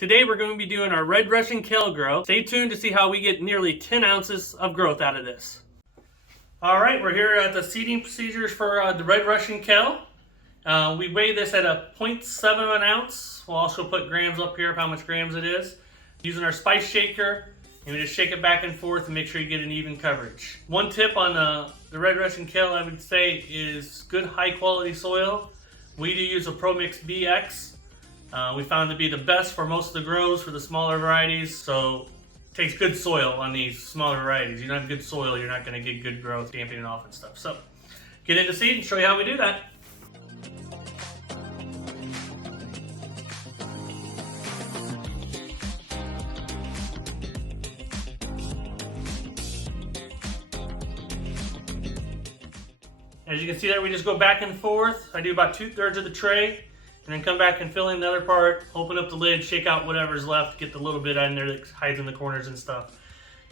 Today we're going to be doing our Red Russian Kale grow. Stay tuned to see how we get nearly 10 ounces of growth out of this. Alright, we're here at the seeding procedures for the Red Russian Kale. We weigh this at a 0.7 of an ounce. We'll also put grams up here of how much grams it is. Using our spice shaker, and we just shake it back and forth and make sure you get an even coverage. One tip on the Red Russian Kale I would say is good high quality soil. We do use a ProMix BX. We found to be the best for most of the grows for the smaller varieties, so it takes good soil on these smaller varieties. You don't have good soil, you're not going to get good growth, dampening off and stuff. So get into seed and show you how we do that. As you can see there, we just go back and forth. I do about 2/3 of the tray, and then come back and fill in the other part, open up the lid, shake out whatever's left, get the little bit in there that hides in the corners and stuff.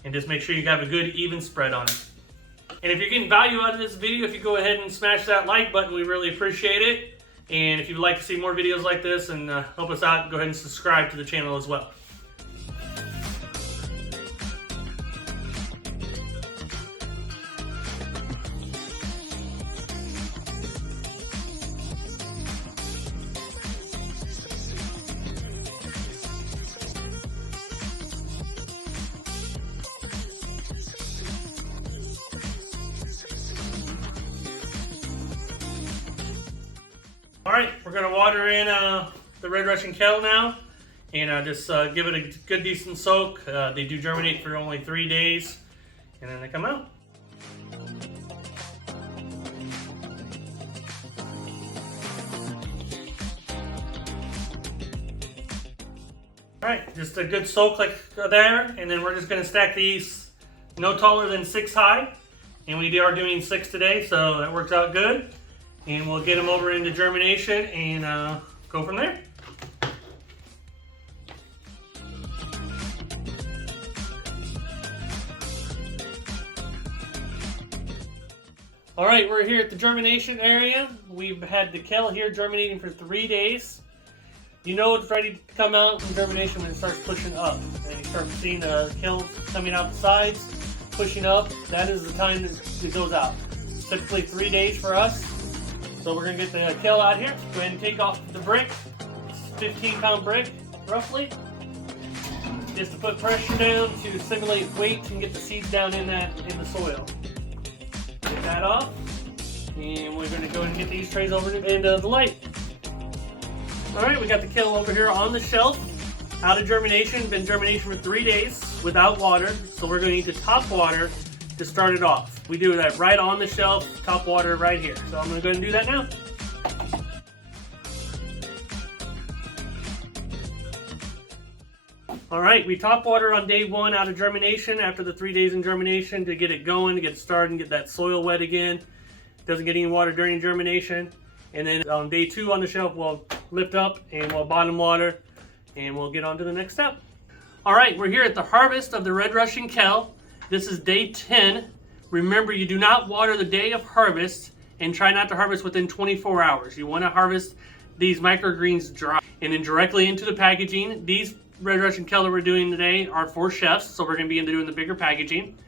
And just make sure you have a good even spread on it. And if you're getting value out of this video, if you go ahead and smash that like button, we really appreciate it. And if you'd like to see more videos like this and help us out, go ahead and subscribe to the channel as well. Alright, we're going to water in the Red Russian Kale now, and just give it a good decent soak. They do germinate for only 3 days, and then they come out. Alright, just a good soak like there, and then we're just going to stack these no taller than 6 high, and we are doing 6 today, so that works out good. And we'll get them over into germination and go from there. All right, we're here at the germination area. We've had the kale here germinating for 3 days. You know it's ready to come out from germination when it starts pushing up. And you start seeing the kale coming out the sides, pushing up. That is the time that it goes out. It's typically 3 days for us. So we're going to get the kale out here. Go ahead and take off the brick. It's a 15-pound brick, roughly. Just to put pressure down to simulate weight and get the seeds down in the soil. Get that off. And we're going to go ahead and get these trays over into the light. Alright, we got the kale over here on the shelf. Out of germination. Been germination for 3 days without water. So we're going to need to top water to start it off. We do that right on the shelf, top water right here. So I'm going to go ahead and do that now. All right, we top water on day 1 out of germination after the 3 days in germination to get it going, to get it started and get that soil wet again. Doesn't get any water during germination. And then on day 2 on the shelf, we'll lift up and we'll bottom water and we'll get on to the next step. All right, we're here at the harvest of the Red Russian Kale. This is day 10. Remember, you do not water the day of harvest, and try not to harvest within 24 hours. You want to harvest these microgreens dry and then directly into the packaging. These Red Russian Kale that we're doing today are for chefs, so we're going to be doing the bigger packaging.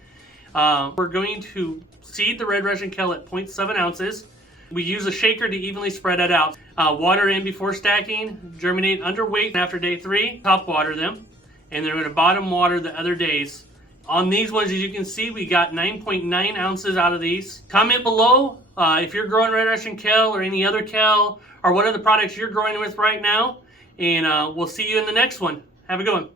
We're going to seed the Red Russian Kale at 0.7 ounces. We use a shaker to evenly spread that out. Water in before stacking, germinate under weight after day 3, top water them, and then we're going to bottom water the other days. On these ones, as you can see, we got 9.9 ounces out of these. Comment below if you're growing Red Russian Kale or any other kale, or what are the products you're growing with right now. And we'll see you in the next one. Have a good one.